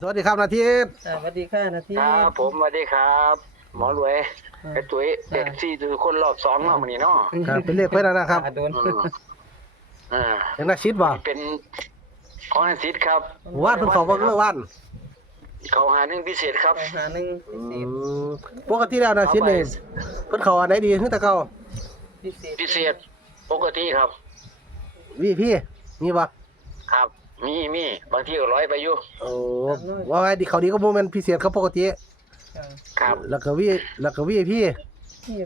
สวัสดีครับนาทิตย์สวัสดีค่ะนาทีครับผมสวัสดีครับหมอรวยไอ้ตุ้ยเด็กซี่คือคนรอบสองเนาะมื้อนี้เนาะครับเป็นเลขไว้แล้วนะครับโดน อ่า ยังนาชิดบ่ เป็นของอาทิตย์ครับ ว่านเพิ่นเขาบ่เมื่อวาน เขาหาหนึ่งพิเศษครับ ไปหาหนึ่งพิเศษ ปกติแล้วนาชิดนี่เพิ่นเขาอันไหนดีคือแต่เก่า พิเศษปกติครับ วีพี่มีบ่ ครับมีบางทีก็ร้อยไปอยู่ โอ้ว่าไงดีเขาดีก็บ่แม่นพิเศษเขาปกติ ครับ แล้วก็วีพี่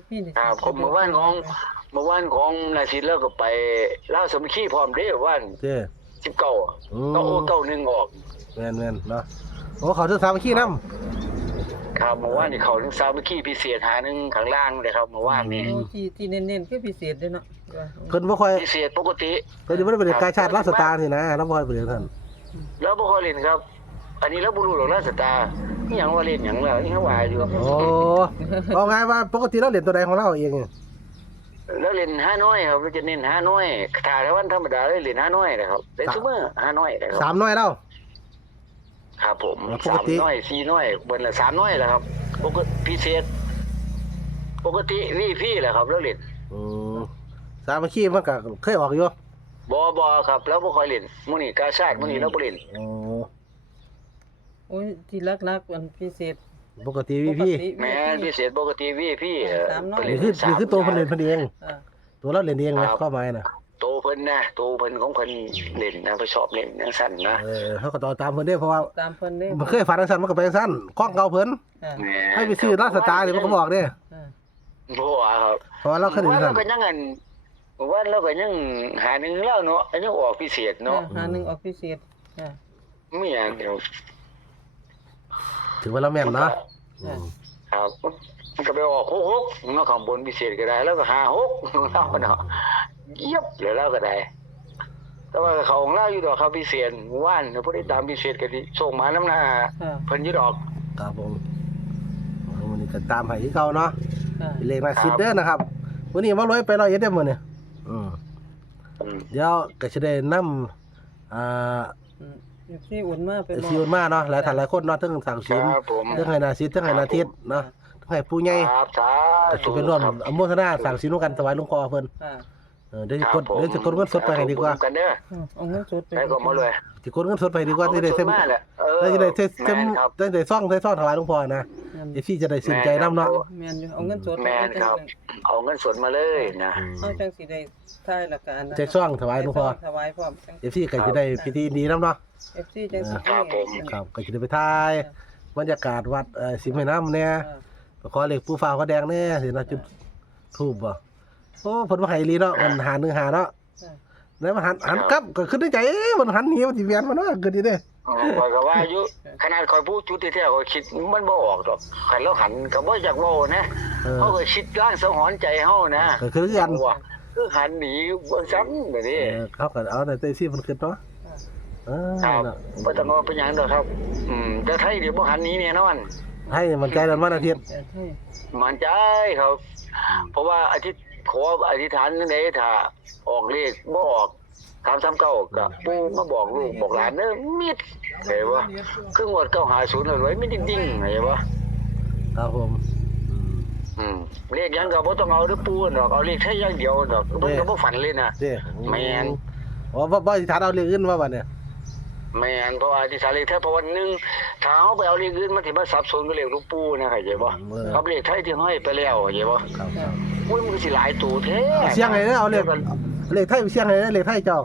พี่นี่ ครับผมเมื่อวานของนาทิตย์แล้วก็ไปลาวสมคีพร้อมเด้อวัน เด้อ 19ก็โอ้91ออก แม่นๆเนาะโอ้เขาถึงสามัคคีนำ ครับเมื่อวานนี่เขาถึงสามัคคีพิเศษหาหนึ่งข้างล่างเลยครับเมื่อวานนี้ ที่เน้นๆคือพิเศษด้วยเนาะ เพิ่นบ่ค่อย พิเศษปกติ เพิ่นบ่ได้เป็นกายชาติรักสตาร์นี่นะเราบ่ค่อยไปเรียนท่าน แล้วบ่ค่อยเล่นครับ อันนี้เราบ่รู้หรอกราชตาอิหยังว่าเล่นหยังแล้วนี่เขาว่าอยู่ โอ้เอาไงว่าปกติเราเล่นตัวใดของเราเองนี่ แล้วเล่นห้าน้อยครับเราจะเน้นห้าน้อยถ้าแต่วันธรรมดาเลยเล่นห้าน้อยนะครับเล่นซุมื้อห้าน้อยนะครับ สามน้อยแล้ว ครับผม ปกติ 3น้อย4น้อยเบิ่นละ3น้อยแหละครับปกติพิเศษ ปกติVPแหละครับแล้วเล่น อืมสามัคคีมันก็เคยออกอยู่ บ่ครับแล้วบ่ค่อยเล่นมื้อนี้กาชาดมื้อนี้เราบ่เล่น โอ้ โอ้ยที่รักมันพิเศษ ปกติวีพี่ แม่นพิเศษปกติVP ไป นี่ เล่น คือตัวเพิ่นเล่นเพิ่นเอง อ่า ตัวเราเล่นเองนะเข้ามาน่ะ โตเพิ่นนะโตเพิ่นของเพิ่นเล่นนะเพิ่นชอบเล่นจังซั่นนะ เขาก็ต่อตามเพิ่นได้เพราะว่า ตามเพิ่นเด้ มันเคยฝันจังซั่นมันก็ไปจังซั่นข้องเก่าเพิ่น อ่า แหม ให้ไปซื้อราชสตาร์นี่มันก็บอกเด้ อ่า บ่ว่าครับ เพราะว่าเราเคยเล่น ว่า จั เรา ง ก็ ซั่น ยังอันว่าเราก็ยังหาหนึ่งแล้วเนาะอันยังออกพิเศษเนาะ หาหนึ่งออกพิเศษอ่า ไม่อย่างเดียว ถือว่าเราแม่นเนาะ ครับมันก็ไปออก66เนาะข้างบนพิเศษก็ได้แล้วก็56เราเนาะเยียบเลยแล้วก็ได้ แต่ว่าเขาของเราอยู่ดอกครับพิเศษว่านผู้ได้ตามพิเศษก็สิส่งมาน้ำหน้า อ่า เพิ่นอยู่ดอก ครับผมวันนี้ก็ตามให้ที่เก่าเนาะ อ่า เป็นเลขมา10เด้อนะครับวันนี้มารวยไป100เอ็ดเด้อมื้อนี้อืม อืม เดี๋ยวก็สิได้นำที่อุ่นมากเป็น สิวนมาเนาะหลายท่านหลายคนเนาะทั้งสัง ค ศิลป์ รับผม ทั้งให้นาศิษย์ทั้งให้นาทิตย์เนาะทั้งให้ผู้ใหญ่ ครับสา ก็ ธุ สิไปร่วม ครับ อนุโมทนาสร้างศีลร่วมกันถวายหลวงพ่อเพิ่น อ่า เดี๋ยวสิ ครับ กด ผม เดี๋ยวสิกดเงินสดไปให้ดีกว่า กันเด้อ เอาเงินสดไป ให้ก็มาเลย สิกดเงินสดไปดีกว่าจะได้เต็ม มาแหละ จะได้เต็ม แม่นครับ ได้ซ่องถวายหลวงพ่อนะเอฟซีจะได้สนใจนำเนาะ แม่นอยู่เอาเงินสด แม่นครับ เอาเงินสดมาเลยนะ เอาจังสิได้ท้ายหลักการนะ แจกซ่องถวายหลวงพ่อ ถวายพร้อม เอฟซีก็จะได้พิธีดีนำเนาะ FC จังสิ ครับผม ครับก็จะได้ไปถ่ายบรรยากาศวัดสิมแม่น้ำเนี่ยขอเลขปู่ฟ้าฟ้าแดงแน่สิเนาะจุดทูบบ่โอ้เพิ่นว่าให้อีหลีเนาะมันหา1หาเนาะแล้วมันหันกลับก็ขึ้นในใจมันหันหนีมันสิเวียนมันเนาะเกิดดีเด้ ข่อยก็ว่าอยู่ขนาดข่อยพูดจุดที่แท้ข่อยคิดมันบ่ออกดอกคันเราหันก็บ่อยากเว้านะเฮาก็คิดร่างสังหรณ์ใจเฮานะ ก็คือกัน ว่าคือหันหนีบ่ซ้ำแบบนี้ เขาก็เอาแต่ซี่มันขึ้นเนาะเออ ครับบ่ต้องเอาไปหยังดอกครับแต่ไทยเดี๋ยวบ่หันหนีแน่นอน ให้มันใจดันวันอาทิตย์ มั่นใจครับ เพราะว่าขออธิษฐานจังได๋ถ้าออกเลขบ่ออก339ก็ปู่มาบอกลูกบอกหลานเด้อมิดเห็นบ่คืองวด950เลยไว้มิดจริงๆเห็นบ่ ครับผม เลขหยังก็บ่ต้องเอาเด้อปู่ดอกเอาเลขแค่อย่างเดียวดอกเพิ่นก็บ่ฝันเลยนะ เด้ แม่น อ๋อบ่สิถามเอาเรื่องอื่นว่าบัดเนี่ย แม่นเพราะว่าที่สาเลขแท้เพราะว่าหนึงถ้าเอาไปเอาเลขอื่นมันสิมาสับสนกับเลขหลวงปู่นะเข้าใจบ่กับเลขไทยที่ห้อยไปแล้วเข้าใจบ่ ครับ อุ้ยมันก็สิหลายตัวแท้ เสียงให้เอาเลขไทยเสียงให้เลขไทยเจ้า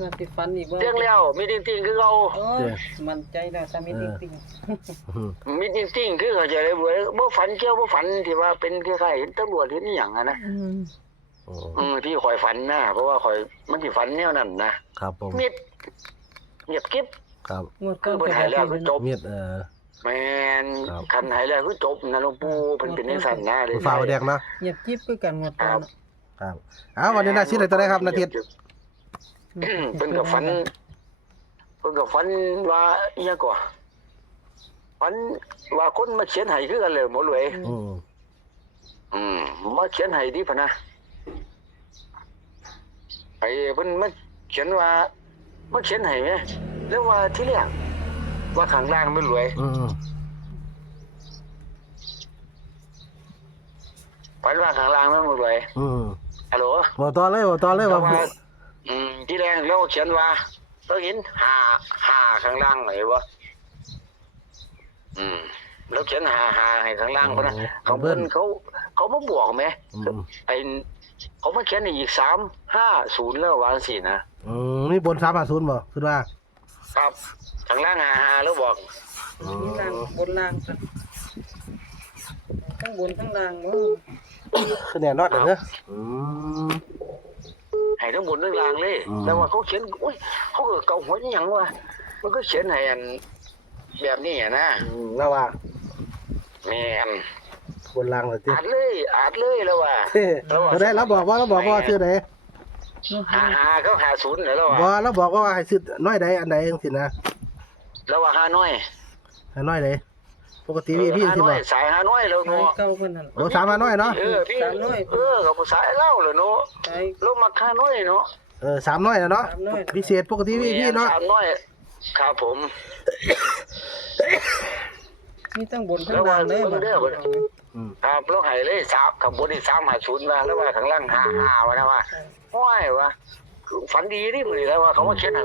ว่าสิฟันอีกบ่ เสียงแล้วมีจริงๆคือเอา โอ้ยมั่นใจแล้วถ้ามีจริง มีจริงๆคือเข้าใจเลยบ่ฝันเกี่ยวบ่ฝันที่ว่าเป็นคล้ายๆเห็นตำรวจเห็นอีหยังอะนะ ที่ข่อยฝันนะเพราะว่าข่อยมันสิฝันแนวนั้นนะครับ ผม มิดเงียบกิ๊บ ครับ งวด คื ก่อ อน เพิ่นให้แล้วคือจบ เมียดแม่น ครับ คันให้แล้วคือจบนะหลวงปู่เพิ่นเป็นจังซั่นนะเลย ฟ้าแดงนะ เงียบจิ๊บคือกันงวดก่อน ครับวันนี้น่าสิได้ตัวใดครับนาทิตย์ เพิ่นก็ฝันว่าอีหยังก่อฝันว่าคนมาเขียนให้คือกันเลยหมอรวย มาเขียนให้ดิพะนะไอ้เพิ่นมาเขียนว่ามาเขียนให้แม่แล้วว่าที่แรก ว่าข้างล่างไม่รวย ฝันว่าข้างล่างไม่รวย ฮัลโหล บอกต่อเลยว่า ที่แรกเราเขียนว่าเราเห็นหาข้างล่างไหนวะเราเขียนหาให้ข้างล่างเพราะนะข้างบนเขามาบวกไหมไอเขามาเขียนอีก350แล้ววางสินะ นี่บน350บ่คือว่า ครับข้างล่างหาแล้วบอก นี่ล่างบนล่างจ้ะทั้งบนทั้งล่างว่า คือแน่นอนเด้อ ให้ทั้งบนทั้งล่างเลยแต่ว่าเขาเขียนโอ้ยเขาก็เกาหัวอหย่างวะมันก็เขียนให้อันแบบนี้นะ แล้วว่า แม่น บนล่างเลยติ อาดเลยแล้วว่า ก็ได้แล้วบอกว่าชื่อใด หาเขา50แล้ว บ่ ว่า แล้วบอกว่าให้ซื้อน้อยใดอันใดจังซี่นะ แล้วว่าหาน้อย ให้น้อยใดปกติพี่สิบ่ สายหาน้อยแล้ว ใช้ เนาะ เก่าเพิ่นนั่น โอ้3มาน้อยเนาะ พี่ สามน้อย เขาสายเล่าแล้วเนาะ ใช้ ลงมาค่าน้อยเนาะ 3น้อยเนาะ 3น้อย พิเศษปกติพี่เนาะ 3น้อยครับผม นี่ทั้งบนทั้งล่างเลยบัด ครับแล้วให้เลย3ข้างบนนี่350ว่าแล้วว่าข้างล่าง55ว่านะว่าห้อยวะฝันดีดิมื้อแล้วว่าเขามาเขียนให้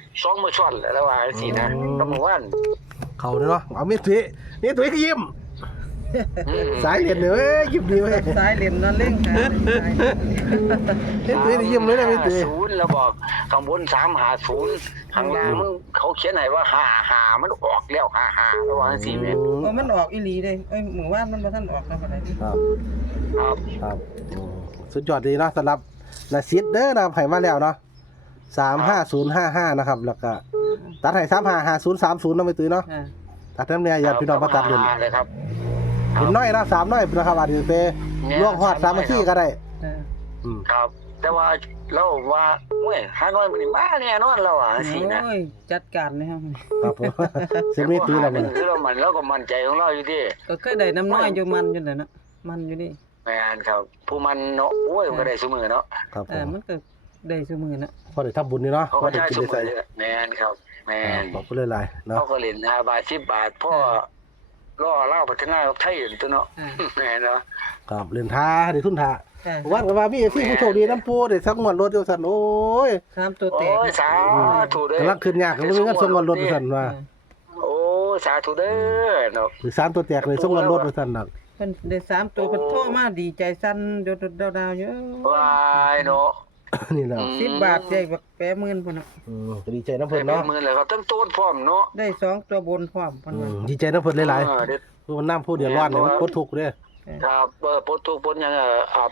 2มื้อซ้อนแล้วว่าสินะก็มื้อวาน เขาเนาะเอามีตุ้ยยิ้มสายเรียนเว้ยยิ้มดีเว้ย สายเหลี่ยมนั่นเล่งค่ะสาย มีตุ้ยยิ้มเลยนะมีตุ้ย 50แล้วบอกข้างบน350ข้างล่างมันเขาเขียนให้ว่า55มันออกแล้ว55แล้วว่าสิแม่ โอ้มันออกอีหลีเด้หมู่บ้านมันบ่ทันออกแล้วปานใดนี่ ครับ สุดยอดดีเนาะสำหรับนาซิดเด้อนะให้มาแล้วเนาะ35055นะครับแล้วก็ตัดให้355030เนาะมีตุ้ยเนาะ อ่า ตัดน้ำเนี่ยญาติพี่น้องมาตัดเล่น เลยครับ เห็นน้อยนะ3น้อยนะครับอาจจะไปล่วงฮอด3นาทีก็ได้ อ่า ครับ แต่ว่าเราว่าเว้ยหาน้อยมันนี่มาแน่นอนแล้วอ่ะสินะ โอ้ยจัดการเลยครับ ครับผมเสียมีตุ้ยแล้วมัน คือเราก็มั่นใจของเราอยู่ที่ ก็เคยได้น้ำน้อยอยู่มันอยู่นั่นน่ะมันอยู่นี่ แม่นครับ ผู้มันเนาะโอ้ยมันก็ได้ซุมือเนาะ ครับผม มันก็ได้ซุมื้อน่ะ พอได้ทำบุญนี่เนาะ เขา พอ ก็ ได้ ได้ กิน ซุ ได้ มื ใส่ อแม่นครับ แม่น ขอบคุณหลายๆเนาะ เขาก็เล่น5บาท10บาทพ่อล่อเล่าพัฒนาไทยตัวเนาะ อ่า แม่นเนาะ ครับเล่นท่าได้ทุนท่า ค่ะ วันก็ว่ามีที่ผู้โชคดีน้ำปูได้สักงวดรถอยู่ซั่นโอ้ย 3ตัวแต โอ้ ก ยสาธุเด้ กำลังขึ้นยากก็บ่มีเงินส่งงวดรถอยู่ซั่นว่า โอ้สาธุเด้อเนาะ หรือ3ตัวแตกเลยส่งงวดรถอยู่ซั่นน่ะ เพิ่นได้3ตัวเพิ่นโทรมาดีใจสั่นเดี๋ยวดาวๆอยู่ วายเนาะ นี่แหละ 10 บาทได้บักแปะหมื่นพุ่นน่ะ ก็ดีใจน้ำ เป็ เพิ่น น เนาะ มือเลยครับตั้งต้นพร้อมเนาะ ได้2ตัวบนพร้อมเพิ่นว่า ดีใจน้ำเพิ่นหลาย เด็ด ๆคือมันน้ำผู้เดือดร้อนเนี่ยมันปลดทุกข์เด้อ ครับปลดทุกข์ปลดหยัง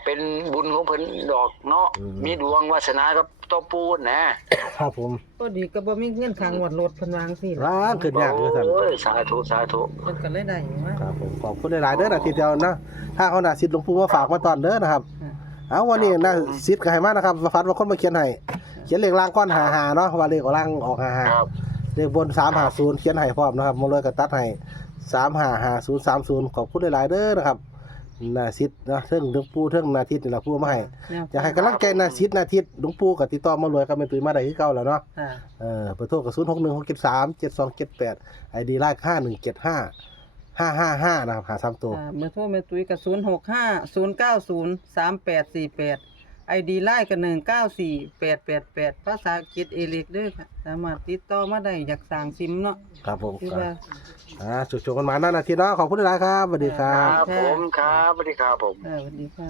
เป็นบุญของเพิ่นดอกเนาะ มีดวงวาสนากับต่อปูนนะครับ ผม พอดีก็บ่มีเงินค่างวดรถเพิ่นวาจังซี่ล่ะ ร้านขึ้นยากอยู่ซั่น โอ้ยสาธุสาธุ เพิ่นก็เลยได้อยู่ว่า ครับผมขอบคุณหลายๆเด้อนะทีเดียวนะถ้าเขาน่ะสิทธิ์หลวงปู่มาฝากมาตอนเด้อนะครับ เอาวันนี้นะสิทธิ์ก็ให้มานะครับฝันว่าคนมาเขียนให้เขียนเลขล่างก้อน55เนาะว่าเลขล่างออก ครับ 55เลขบน350เขียนให้พร้อมนะครับมาเลยก็ตัดให้355030ขอบคุณหลายๆเด้อนะครับนาซิดนะเทิงหลวงปู่เทิงนาทิตนี่ล่ะผู้มาให้อยากให้กำลังใจนาซิดนาทิตหลวงปู่ก็ติดต่อมารวยกับแม่ตุ้ยมาได้คือเก่าแล้วเนาะ อ่า เบอร์โทรก็0616737278 ID ไลน์517555นะครับหา3ตัว เบอร์โทรแม่ตุ้ยก็0650903848 ID ไลน์ก็194888ภาษาอังกฤษเอลิกเด้อค่ะสามารถติดต่อมาได้อยากสร้างซิมเนาะ ครับผม คือว่า จุกๆกันมานั่นนาทีเนาะขอบคุณหลายๆครับสวัสดีครั ครับ บผมครับสวัสดีครับผม สวัสดีค่ะ